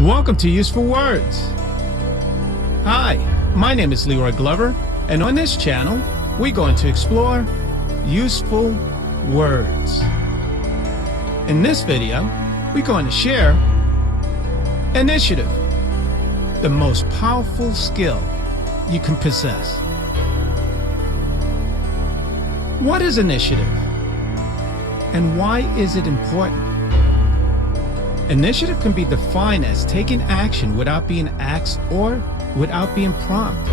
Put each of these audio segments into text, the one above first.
Welcome to Useful Words. Hi, my name is Leroy Glover, and on this channel, we're going to explore useful words. In this video, we're going to share initiative, the most powerful skill you can possess. What is initiative, and why is it important? Initiative can be defined as taking action without being asked or without being prompted.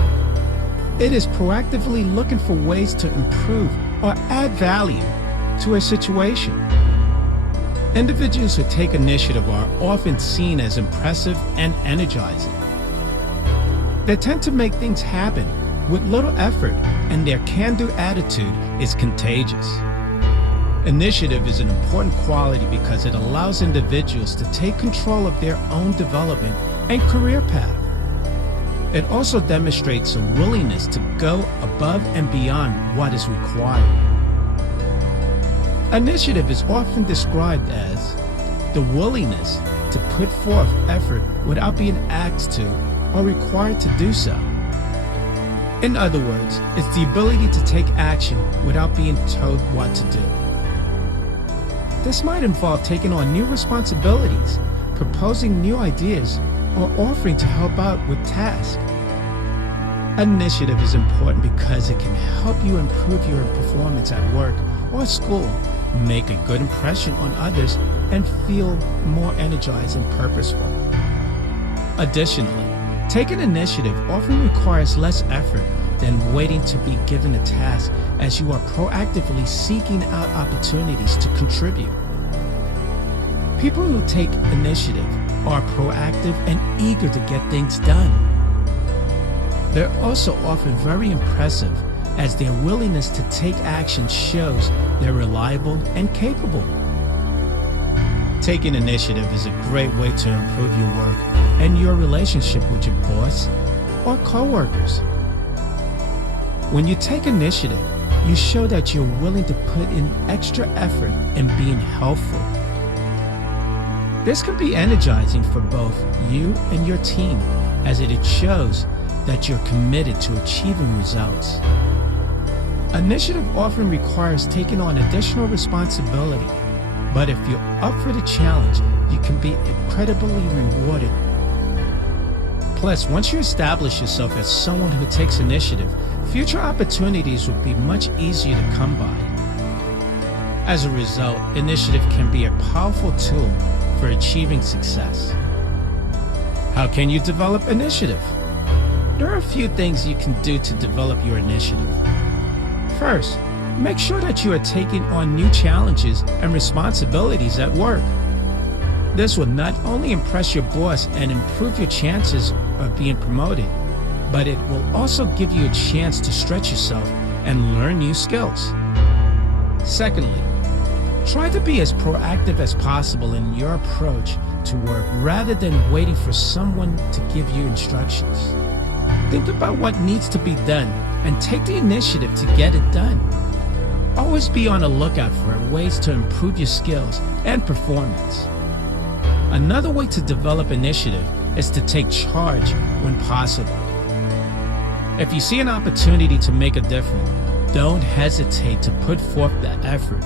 It is proactively looking for ways to improve or add value to a situation. Individuals who take initiative are often seen as impressive and energizing. They tend to make things happen with little effort, and their can-do attitude is contagious. Initiative is an important quality because it allows individuals to take control of their own development and career path. It also demonstrates a willingness to go above and beyond what is required. Initiative is often described as the willingness to put forth effort without being asked to or required to do so. In other words, it's the ability to take action without being told what to do. This might involve taking on new responsibilities, proposing new ideas, or offering to help out with tasks. Initiative is important because it can help you improve your performance at work or school, make a good impression on others, and feel more energized and purposeful. Additionally, taking initiative often requires less effort than waiting to be given a task, as you are proactively seeking out opportunities to contribute. People who take initiative are proactive and eager to get things done. They're also often very impressive, as their willingness to take action shows they're reliable and capable. Taking initiative is a great way to improve your work and your relationship with your boss or coworkers. When you take initiative, you show that you're willing to put in extra effort in being helpful. This can be energizing for both you and your team, as it shows that you're committed to achieving results. Initiative often requires taking on additional responsibility, but if you're up for the challenge, you can be incredibly rewarded. Plus, once you establish yourself as someone who takes initiative, future opportunities will be much easier to come by. As a result, initiative can be a powerful tool for achieving success. How can you develop initiative? There are a few things you can do to develop your initiative. First, make sure that you are taking on new challenges and responsibilities at work. This will not only impress your boss and improve your chances of being promoted, but it will also give you a chance to stretch yourself and learn new skills. Secondly, try to be as proactive as possible in your approach to work rather than waiting for someone to give you instructions. Think about what needs to be done and take the initiative to get it done. Always be on the lookout for ways to improve your skills and performance. Another way to develop initiative is to take charge when possible. If you see an opportunity to make a difference, don't hesitate to put forth the effort.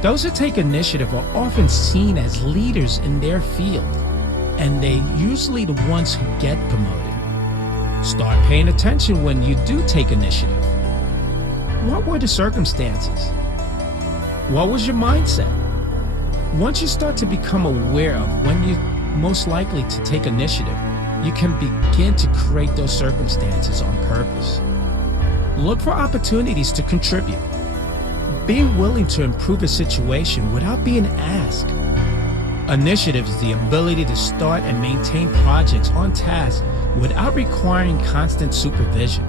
Those who take initiative are often seen as leaders in their field, and they're usually the ones who get promoted. Start paying attention when you do take initiative. What were the circumstances? What was your mindset? Once you start to become aware of when you're most likely to take initiative, you can begin to create those circumstances on purpose. Look for opportunities to contribute. Be willing to improve a situation without being asked. Initiative is the ability to start and maintain projects on task without requiring constant supervision.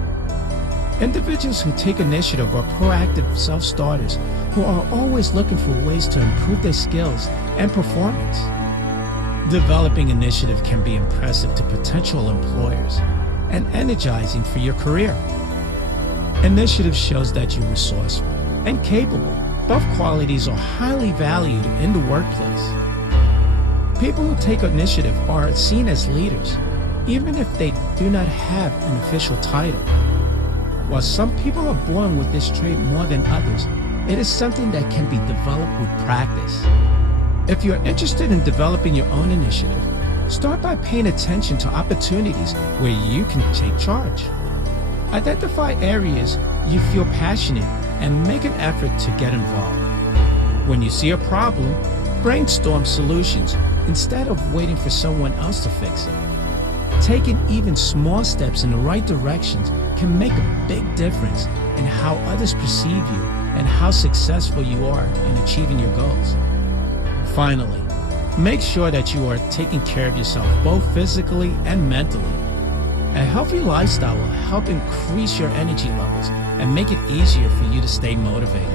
Individuals who take initiative are proactive self-starters who are always looking for ways to improve their skills and performance. Developing initiative can be impressive to potential employers and energizing for your career. Initiative shows that you're resourceful and capable. Both qualities are highly valued in the workplace. People who take initiative are seen as leaders, even if they do not have an official title. While some people are born with this trait more than others, it is something that can be developed with practice. If you're interested in developing your own initiative, start by paying attention to opportunities where you can take charge. Identify areas you feel passionate and make an effort to get involved. When you see a problem, brainstorm solutions instead of waiting for someone else to fix it. Taking even small steps in the right directions can make a big difference in how others perceive you and how successful you are in achieving your goals. Finally, make sure that you are taking care of yourself both physically and mentally. A healthy lifestyle will help increase your energy levels and make it easier for you to stay motivated.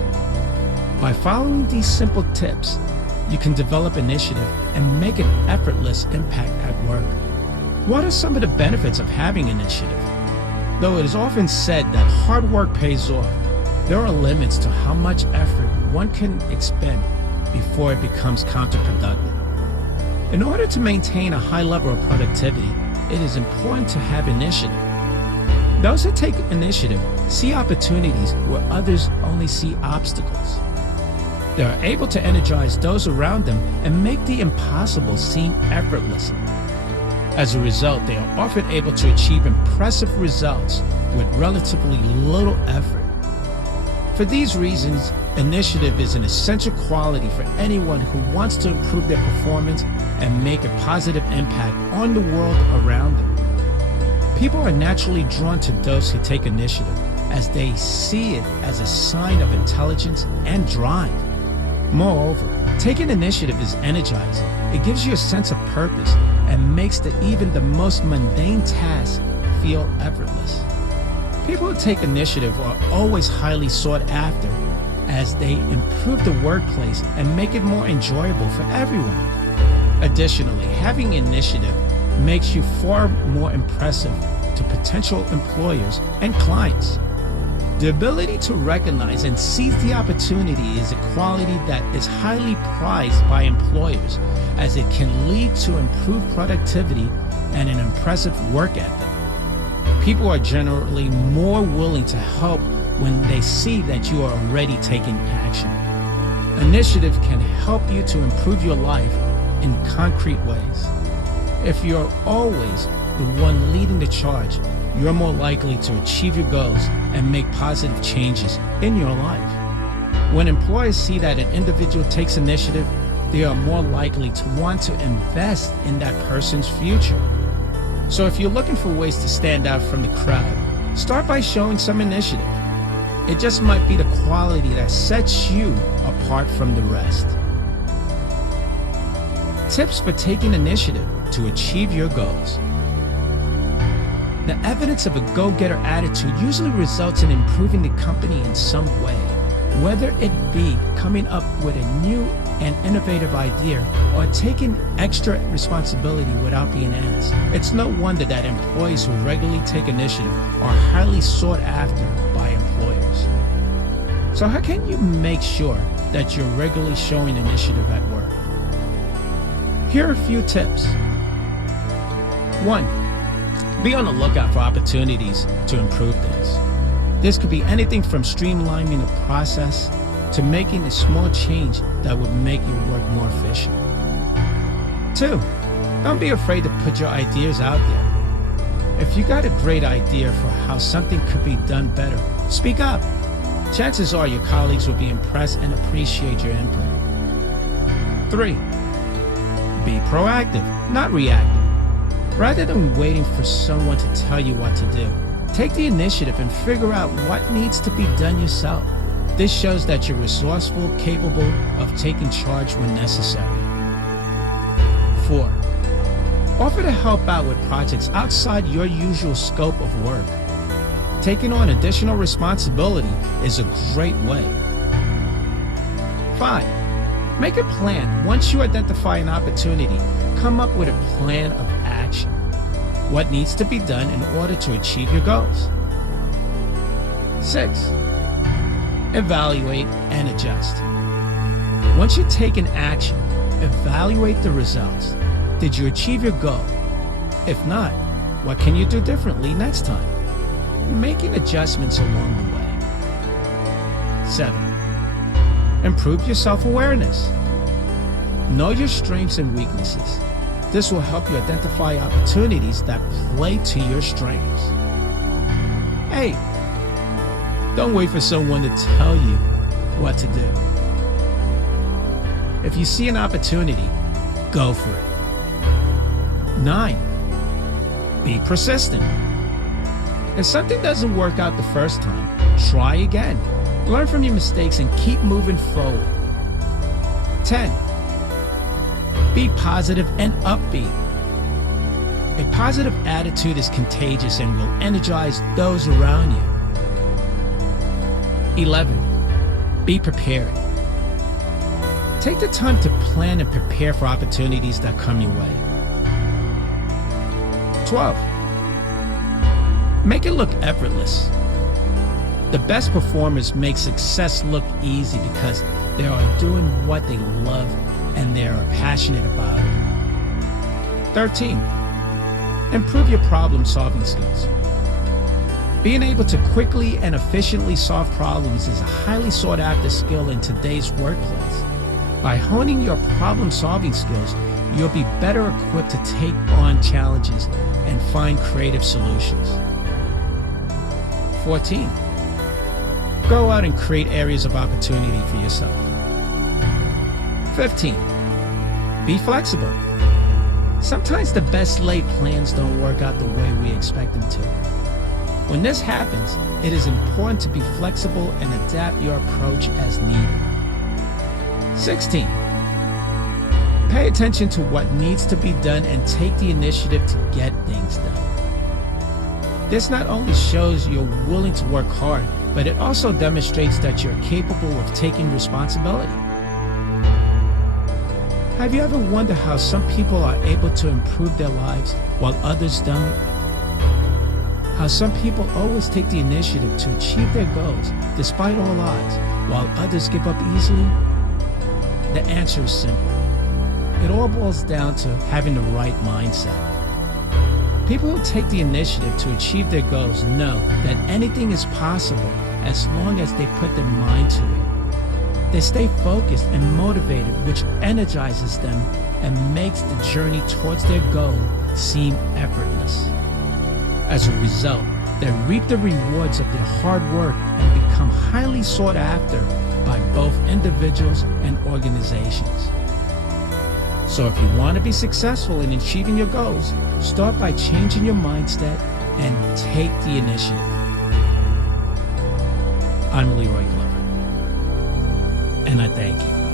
By following these simple tips, you can develop initiative and make an effortless impact at work. What are some of the benefits of having initiative? Though it is often said that hard work pays off, there are limits to how much effort one can expend before it becomes counterproductive. In order to maintain a high level of productivity, it is important to have initiative. Those who take initiative see opportunities where others only see obstacles. They are able to energize those around them and make the impossible seem effortless. As a result, they are often able to achieve impressive results with relatively little effort. For these reasons, initiative is an essential quality for anyone who wants to improve their performance and make a positive impact on the world around them. People are naturally drawn to those who take initiative, as they see it as a sign of intelligence and drive. Moreover, taking initiative is energizing. It gives you a sense of purpose and makes even the most mundane tasks feel effortless. People who take initiative are always highly sought after, as they improve the workplace and make it more enjoyable for everyone. Additionally, having initiative makes you far more impressive to potential employers and clients. The ability to recognize and seize the opportunity is a quality that is highly prized by employers, as it can lead to improved productivity and an impressive work ethic. People are generally more willing to help when they see that you are already taking action. Initiative can help you to improve your life in concrete ways. If you're always the one leading the charge, you're more likely to achieve your goals and make positive changes in your life. When employers see that an individual takes initiative, they are more likely to want to invest in that person's future. So if you're looking for ways to stand out from the crowd, start by showing some initiative. It just might be the quality that sets you apart from the rest. Tips for taking initiative to achieve your goals. The evidence of a go-getter attitude usually results in improving the company in some way, whether it be coming up with a new and innovative idea or taking extra responsibility without being asked. It's no wonder that employees who regularly take initiative are highly sought after by employers. So how can you make sure that you're regularly showing initiative at work? Here are a few tips. 1. Be on the lookout for opportunities to improve things. This could be anything from streamlining the process to making a small change that would make your work more efficient. 2. Don't be afraid to put your ideas out there. If you got a great idea for how something could be done better, speak up. Chances are your colleagues will be impressed and appreciate your input. 3. Be proactive, not reactive. Rather than waiting for someone to tell you what to do, take the initiative and figure out what needs to be done yourself. This shows that you're resourceful, capable of taking charge when necessary. 4. Offer to help out with projects outside your usual scope of work. Taking on additional responsibility is a great way. 5. Make a plan. Once you identify an opportunity, come up with a plan of action. What needs to be done in order to achieve your goals? 6. Evaluate and adjust. Once you take an action, Evaluate the results. Did you achieve your goal? If not, what can you do differently next time? Making adjustments along the way. 7. Improve your self-awareness. Know your strengths and weaknesses. This will help you identify opportunities that play to your strengths. 8. Don't wait for someone to tell you what to do. If you see an opportunity, go for it. 9. Be persistent. If something doesn't work out the first time, try again. Learn from your mistakes and keep moving forward. 10. Be positive and upbeat. A positive attitude is contagious and will energize those around you. 11. Be prepared. Take the time to plan and prepare for opportunities that come your way. 12. Make it look effortless. The best performers make success look easy because they are doing what they love and they are passionate about it. 13. Improve your problem-solving skills. Being able to quickly and efficiently solve problems is a highly sought-after skill in today's workplace. By honing your problem-solving skills, you'll be better equipped to take on challenges and find creative solutions. 14. Go out and create areas of opportunity for yourself. 15. Be flexible. Sometimes the best laid plans don't work out the way we expect them to. When this happens, it is important to be flexible and adapt your approach as needed. 16. Pay attention to what needs to be done and take the initiative to get things done. This not only shows you're willing to work hard, but it also demonstrates that you're capable of taking responsibility. Have you ever wondered how some people are able to improve their lives while others don't? How some people always take the initiative to achieve their goals despite all odds, while others give up easily? The answer is simple. It all boils down to having the right mindset. People who take the initiative to achieve their goals know that anything is possible as long as they put their mind to it. They stay focused and motivated, which energizes them and makes the journey towards their goal seem effortless. As a result, they reap the rewards of their hard work and become highly sought after by both individuals and organizations. So if you want to be successful in achieving your goals, start by changing your mindset and take the initiative. I'm Leroy Glover, and I thank you.